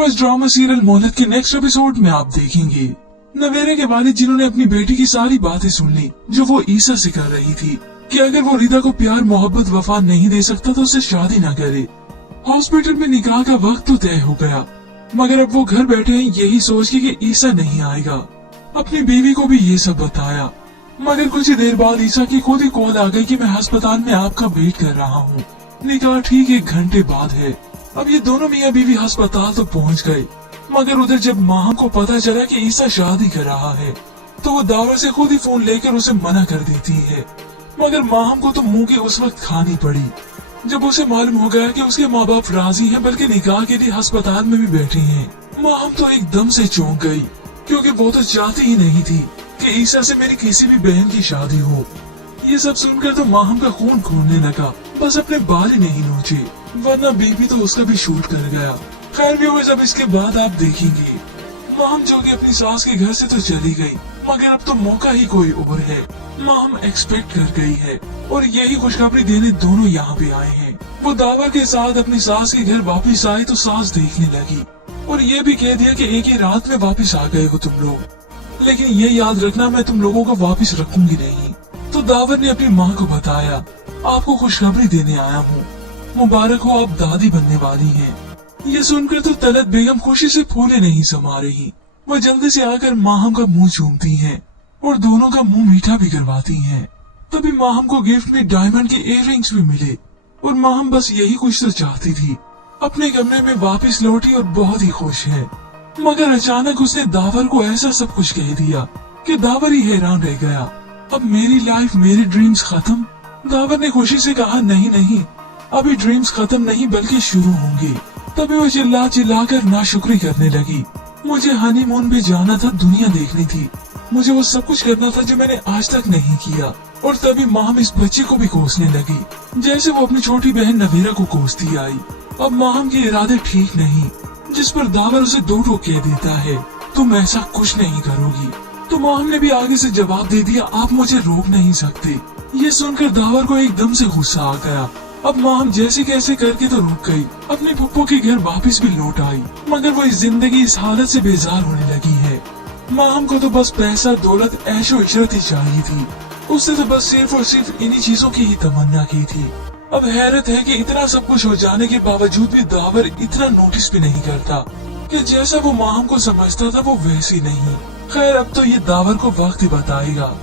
Viewers, drama serial मोहल्लत के next episode में आप देखेंगे नवेरे के वालिद जिन्होंने अपनी बेटी की सारी बातें सुन ली जो वो ईसा से कर रही थी कि अगर वो रिदा को प्यार मोहब्बत वफा नहीं दे सकता तो उससे शादी न करे। हॉस्पिटल में निकाह का वक्त तो तय हो गया, मगर अब वो घर बैठे हैं यही सोच के कि ईसा नहीं आएगा। अपनी बीवी को भी ये सब बताया, मगर कुछ ही देर बाद ईसा की खुद ही कॉल आ गई कि मैं अस्पताल में आपका वेट कर रहा हूँ। निकाह ठीक 1 घंटे बाद है। अब ये दोनों मियाँ बीवी अस्पताल तो पहुँच गए, मगर उधर जब माँ को पता चला कि ईसा शादी कर रहा है तो वो दावर से खुद ही फोन लेकर उसे मना कर देती है। मगर माँ को तो मुंह की उस वक्त खानी पड़ी जब उसे मालूम हो गया कि उसके माँ बाप राजी हैं, बल्कि निकाह के लिए अस्पताल में भी बैठे हैं। माँ तो एकदम से चौंक गई, क्योंकि वो तो चाहती ही नहीं थी कि ईसा से मेरी किसी भी बहन की शादी हो। ये सब सुनकर तो माँ का खून खोलने लगा, बस अपने बाल ही नहीं नोचे, वरना बीबी तो उसका भी शूट कर गया। खैर भी हुए, जब इसके बाद आप देखेंगे माम जो कि अपनी सास के घर से तो चली गई, मगर अब तो मौका ही कोई और है। माम एक्सपेक्ट कर गई है और यही खुशखबरी देने दोनों यहाँ पे आए हैं। वो दावर के साथ अपनी सास के घर वापस आए तो सास देखने लगी और ये भी कह दिया कि एक ही रात में वापस आ गए हो तुम लोग, लेकिन ये याद रखना मैं तुम लोगों को वापस रखूंगी नहीं। तो दावर ने अपनी माँ को बताया, आपको खुशखबरी देने आया हूँ, मुबारक हो आप दादी बनने वाली हैं। ये सुनकर तो तलत बेगम खुशी से फूले नहीं समा रही। वो जल्दी से आकर माहम का मुंह चूमती हैं और दोनों का मुंह मीठा भी करवाती हैं। तभी माहम को गिफ्ट में डायमंड के इयररिंग्स भी मिले और माहम बस यही कुछ तो चाहती थी। अपने कमरे में वापस लौटी और बहुत ही खुश है, मगर अचानक उसने दावर को ऐसा सब कुछ कह दिया कि दावर ही हैरान रह गया। अब मेरी लाइफ, मेरे ड्रीम्स खत्म। दावर ने खुशी से कहा, नहीं नहीं, अभी ड्रीम्स खत्म नहीं बल्कि शुरू होंगे। तभी वो चिल्ला चिल्ला कर नाशुक्री करने लगी। मुझे हनीमून पे जाना था, दुनिया देखनी थी, मुझे वो सब कुछ करना था जो मैंने आज तक नहीं किया। और तभी माम इस बच्चे को भी कोसने लगी, जैसे वो अपनी छोटी बहन नवीरा को कोसती आई। अब माम के इरादे ठीक नहीं, जिस पर दावर उसे 2 टोक कह देता है, तुम ऐसा कुछ नहीं करोगी। तो माम ने भी आगे से जवाब दे दिया, आप मुझे रोक नहीं सकते। ये सुनकर दावर को एकदम से गुस्सा आ गया। अब माम जैसे कैसे करके तो रुक गई, अपने पप्पो के घर वापस भी लौट आई, मगर वो इस जिंदगी इस हालत से बेजार होने लगी है। माम को तो बस पैसा दौलत ऐशो इशरत ही चाहिए थी, उससे तो बस सिर्फ और सिर्फ इन्हीं चीजों की ही तमन्ना की थी। अब हैरत है कि इतना सब कुछ हो जाने के बावजूद भी दावर इतना नोटिस भी नहीं करता कि जैसा वो माम को समझता था वो वैसी नहीं। खैर अब तो ये दावर को वक्त ही बताएगा।